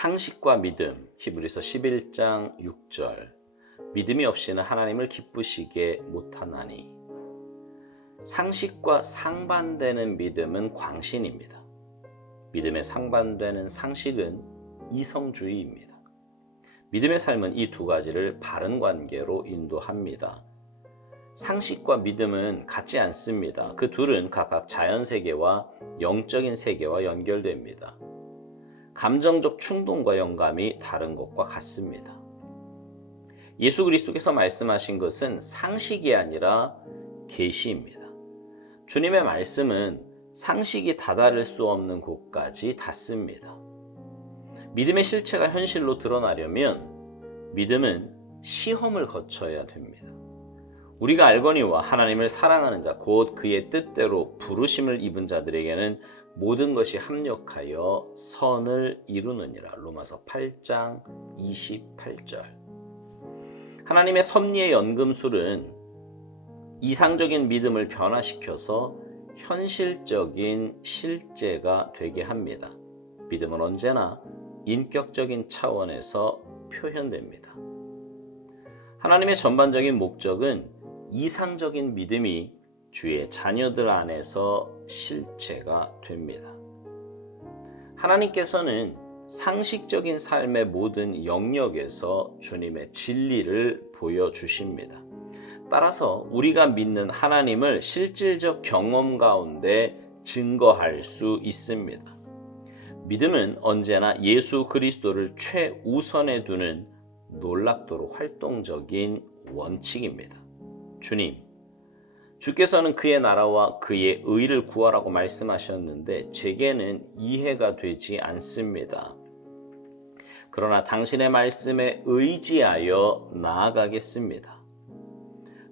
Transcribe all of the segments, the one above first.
상식과 믿음, 히브리서 11장 6절. 믿음이 없이는 하나님을 기쁘시게 못하나니. 상식과 상반되는 믿음은 광신입니다. 믿음에 상반되는 상식은 이성주의입니다. 믿음의 삶은 이 두 가지를 바른 관계로 인도합니다. 상식과 믿음은 같지 않습니다. 그 둘은 각각 자연세계와 영적인 세계와 연결됩니다. 감정적 충동과 영감이 다른 것과 같습니다. 예수 그리스도께서 말씀하신 것은 상식이 아니라 계시입니다. 주님의 말씀은 상식이 다다를 수 없는 곳까지 닿습니다. 믿음의 실체가 현실로 드러나려면 믿음은 시험을 거쳐야 됩니다. 우리가 알거니와 하나님을 사랑하는 자, 곧 그의 뜻대로 부르심을 입은 자들에게는 모든 것이 합력하여 선을 이루느니라. 로마서 8장 28절. 하나님의 섭리의 연금술은 이상적인 믿음을 변화시켜서 현실적인 실제가 되게 합니다. 믿음은 언제나 인격적인 차원에서 표현됩니다. 하나님의 전반적인 목적은 이상적인 믿음이 주의 자녀들 안에서 실체가 됩니다. 하나님께서는 상식적인 삶의 모든 영역에서 주님의 진리를 보여주십니다. 따라서 우리가 믿는 하나님을 실질적 경험 가운데 증거할 수 있습니다. 믿음은 언제나 예수 그리스도를 최우선에 두는 놀랍도록 활동적인 원칙입니다. 주님, 주께서는 그의 나라와 그의 의를 구하라고 말씀하셨는데 제게는 이해가 되지 않습니다. 그러나 당신의 말씀에 의지하여 나아가겠습니다.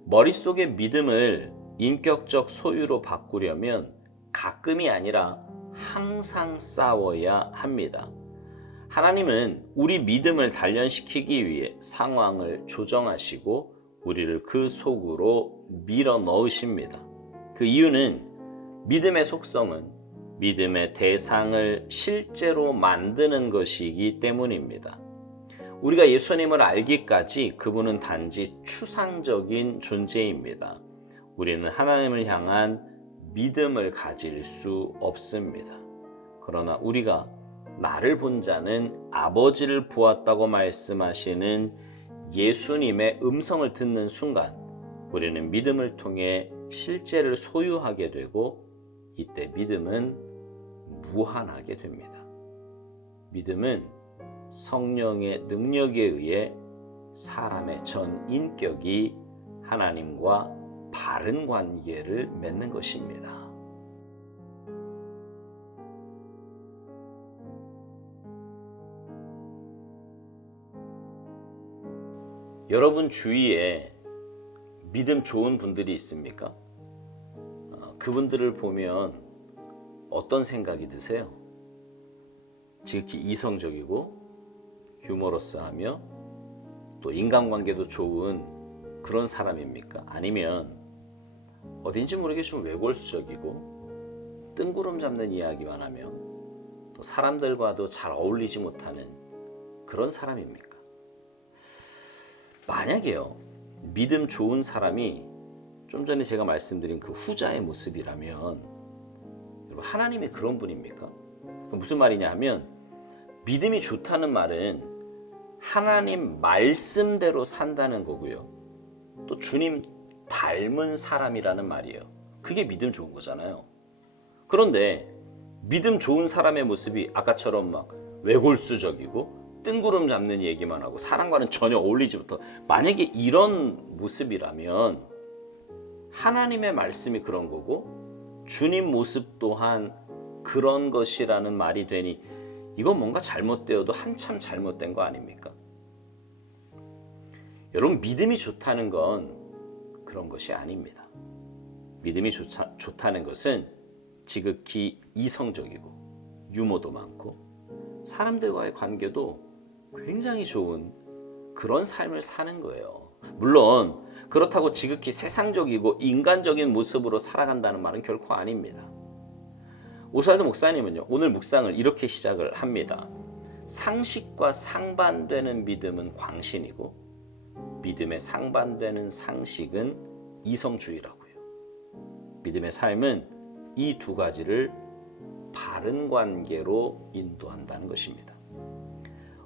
머릿속의 믿음을 인격적 소유로 바꾸려면 가끔이 아니라 항상 싸워야 합니다. 하나님은 우리 믿음을 단련시키기 위해 상황을 조정하시고 우리를 그 속으로 밀어 넣으십니다. 그 이유는 믿음의 속성은 믿음의 대상을 실제로 만드는 것이기 때문입니다. 우리가 예수님을 알기까지 그분은 단지 추상적인 존재입니다. 우리는 하나님을 향한 믿음을 가질 수 없습니다. 그러나 우리가 나를 본 자는 아버지를 보았다고 말씀하시는 예수님의 음성을 듣는 순간 우리는 믿음을 통해 실제를 소유하게 되고 이때 믿음은 무한하게 됩니다. 믿음은 성령의 능력에 의해 사람의 전 인격이 하나님과 바른 관계를 맺는 것입니다. 여러분 주위에 믿음 좋은 분들이 있습니까? 그분들을 보면 어떤 생각이 드세요? 지극히 이성적이고 유머러스하며 또 인간관계도 좋은 그런 사람입니까? 아니면 어딘지 모르게 좀 외골수적이고 뜬구름 잡는 이야기만 하며 또 사람들과도 잘 어울리지 못하는 그런 사람입니까? 만약에요, 믿음 좋은 사람이 좀 전에 제가 말씀드린 그 후자의 모습이라면 여러분 하나님이 그런 분입니까? 무슨 말이냐 하면 믿음이 좋다는 말은 하나님 말씀대로 산다는 거고요. 또 주님 닮은 사람이라는 말이에요. 그게 믿음 좋은 거잖아요. 그런데 믿음 좋은 사람의 모습이 아까처럼 막 외골수적이고 뜬구름 잡는 얘기만 하고 사람과는 전혀 어울리지 못하고 만약에 이런 모습이라면 하나님의 말씀이 그런 거고 주님 모습 또한 그런 것이라는 말이 되니 이건 뭔가 잘못되어도 한참 잘못된 거 아닙니까? 여러분 믿음이 좋다는 건 그런 것이 아닙니다. 믿음이 좋다는 것은 지극히 이성적이고 유머도 많고 사람들과의 관계도 굉장히 좋은 그런 삶을 사는 거예요. 물론 그렇다고 지극히 세상적이고 인간적인 모습으로 살아간다는 말은 결코 아닙니다. 오스왈드 목사님은요, 오늘 묵상을 이렇게 시작을 합니다. 상식과 상반되는 믿음은 광신이고 믿음에 상반되는 상식은 이성주의라고요. 믿음의 삶은 이 두 가지를 바른 관계로 인도한다는 것입니다.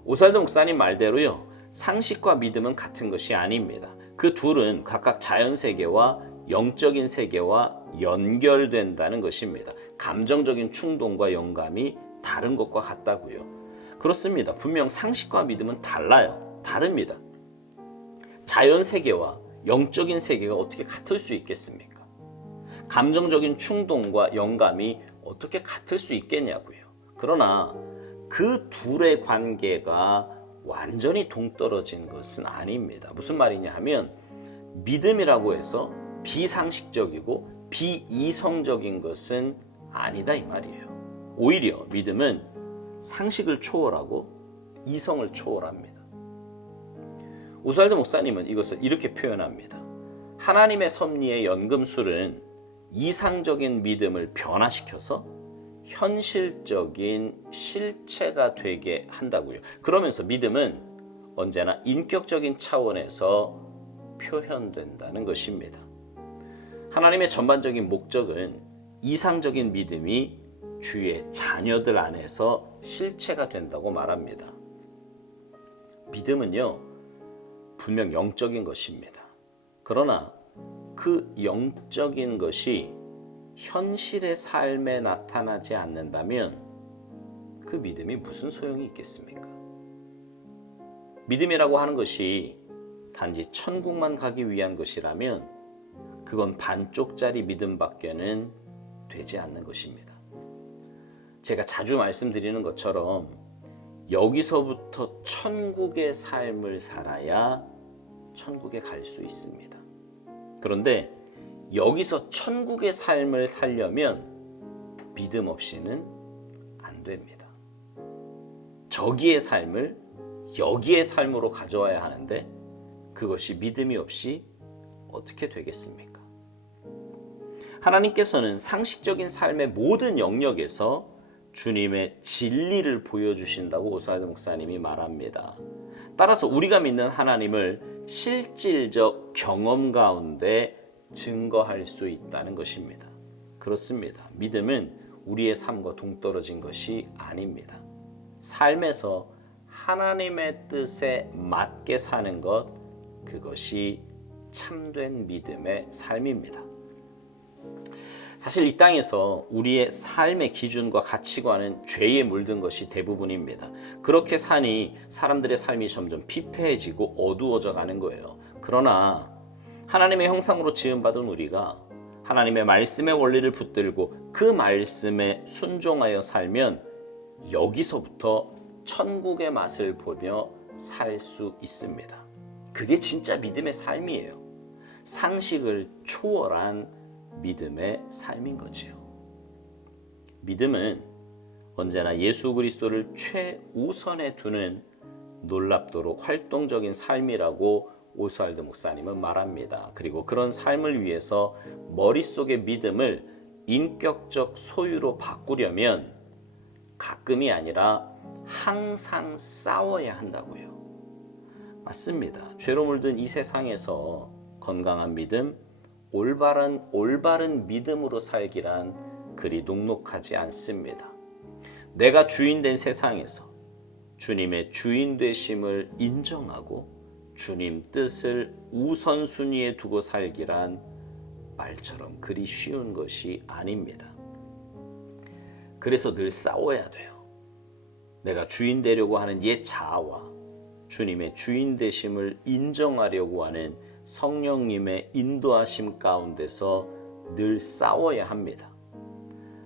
오스왈드 목사님 말대로요, 상식과 믿음은 같은 것이 아닙니다. 그 둘은 각각 자연세계와 영적인 세계와 연결된다는 것입니다. 감정적인 충동과 영감이 다른 것과 같다고요. 그렇습니다. 분명 상식과 믿음은 달라요. 다릅니다. 자연세계와 영적인 세계가 어떻게 같을 수 있겠습니까? 감정적인 충동과 영감이 어떻게 같을 수 있겠냐고요. 그러나 그 둘의 관계가 완전히 동떨어진 것은 아닙니다. 무슨 말이냐 하면 믿음이라고 해서 비상식적이고 비이성적인 것은 아니다 이 말이에요. 오히려 믿음은 상식을 초월하고 이성을 초월합니다. 오스왈드 목사님은 이것을 이렇게 표현합니다. 하나님의 섭리의 연금술은 이상적인 믿음을 변화시켜서 현실적인 실체가 되게 한다고요. 그러면서 믿음은 언제나 인격적인 차원에서 표현된다는 것입니다. 하나님의 전반적인 목적은 이상적인 믿음이 주의 자녀들 안에서 실체가 된다고 말합니다. 믿음은요, 분명 영적인 것입니다. 그러나 그 영적인 것이 현실의 삶에 나타나지 않는다면 그 믿음이 무슨 소용이 있겠습니까? 믿음이라고 하는 것이 단지 천국만 가기 위한 것이라면 그건 반쪽짜리 믿음밖에는 되지 않는 것입니다. 제가 자주 말씀드리는 것처럼 여기서부터 천국의 삶을 살아야 천국에 갈 수 있습니다. 그런데 여기서 천국의 삶을 살려면 믿음 없이는 안 됩니다. 저기의 삶을 여기의 삶으로 가져와야 하는데 그것이 믿음이 없이 어떻게 되겠습니까? 하나님께서는 상식적인 삶의 모든 영역에서 주님의 진리를 보여주신다고 오스왈드 목사님이 말합니다. 따라서 우리가 믿는 하나님을 실질적 경험 가운데 증거할 수 있다는 것입니다. 그렇습니다. 믿음은 우리의 삶과 동떨어진 것이 아닙니다. 삶에서 하나님의 뜻에 맞게 사는 것, 그것이 참된 믿음의 삶입니다. 사실 이 땅에서 우리의 삶의 기준과 가치관은 죄에 물든 것이 대부분입니다. 그렇게 사니 사람들의 삶이 점점 피폐해지고 어두워져 가는 거예요. 그러나 하나님의 형상으로 지음받은 우리가 하나님의 말씀의 원리를 붙들고 그 말씀에 순종하여 살면 여기서부터 천국의 맛을 보며 살 수 있습니다. 그게 진짜 믿음의 삶이에요. 상식을 초월한 믿음의 삶인 거지요. 믿음은 언제나 예수 그리스도를 최우선에 두는 놀랍도록 활동적인 삶이라고 오스왈드 목사님은 말합니다. 그리고 그런 삶을 위해서 머릿속의 믿음을 인격적 소유로 바꾸려면 가끔이 아니라 항상 싸워야 한다고요. 맞습니다. 죄로 물든 이 세상에서 건강한 믿음, 올바른 믿음으로 살기란 그리 녹록하지 않습니다. 내가 주인된 세상에서 주님의 주인 되심을 인정하고 주님 뜻을 우선순위에 두고 살기란 말처럼 그리 쉬운 것이 아닙니다. 그래서 늘 싸워야 돼요. 내가 주인 되려고 하는 옛 자아와 주님의 주인 되심을 인정하려고 하는 성령님의 인도하심 가운데서 늘 싸워야 합니다.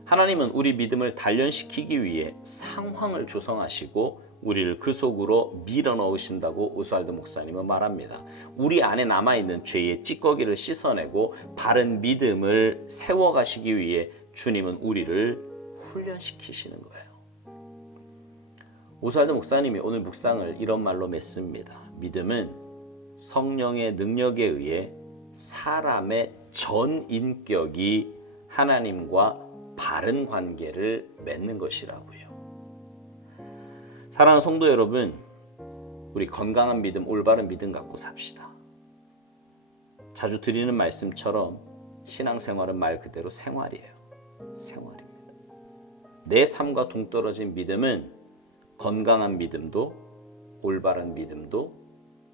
하나님은 우리 믿음을 단련시키기 위해 상황을 조성하시고 우리를 그 속으로 밀어넣으신다고 오스왈드 목사님은 말합니다. 우리 안에 남아있는 죄의 찌꺼기를 씻어내고 바른 믿음을 세워가시기 위해 주님은 우리를 훈련시키시는 거예요. 오스왈드 목사님이 오늘 묵상을 이런 말로 맺습니다. 믿음은 성령의 능력에 의해 사람의 전 인격이 하나님과 바른 관계를 맺는 것이라고요. 사랑하는 성도 여러분, 우리 건강한 믿음, 올바른 믿음 갖고 삽시다. 자주 드리는 말씀처럼 신앙생활은 말 그대로 생활이에요. 생활입니다. 내 삶과 동떨어진 믿음은 건강한 믿음도 올바른 믿음도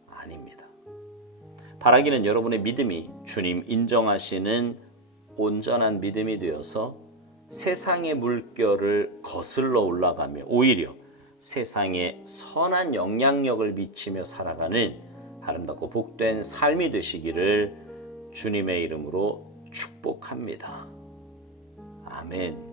아닙니다. 바라기는 여러분의 믿음이 주님 인정하시는 온전한 믿음이 되어서 세상의 물결을 거슬러 올라가며 오히려 세상에 선한 영향력을 미치며 살아가는 아름답고 복된 삶이 되시기를 주님의 이름으로 축복합니다. 아멘.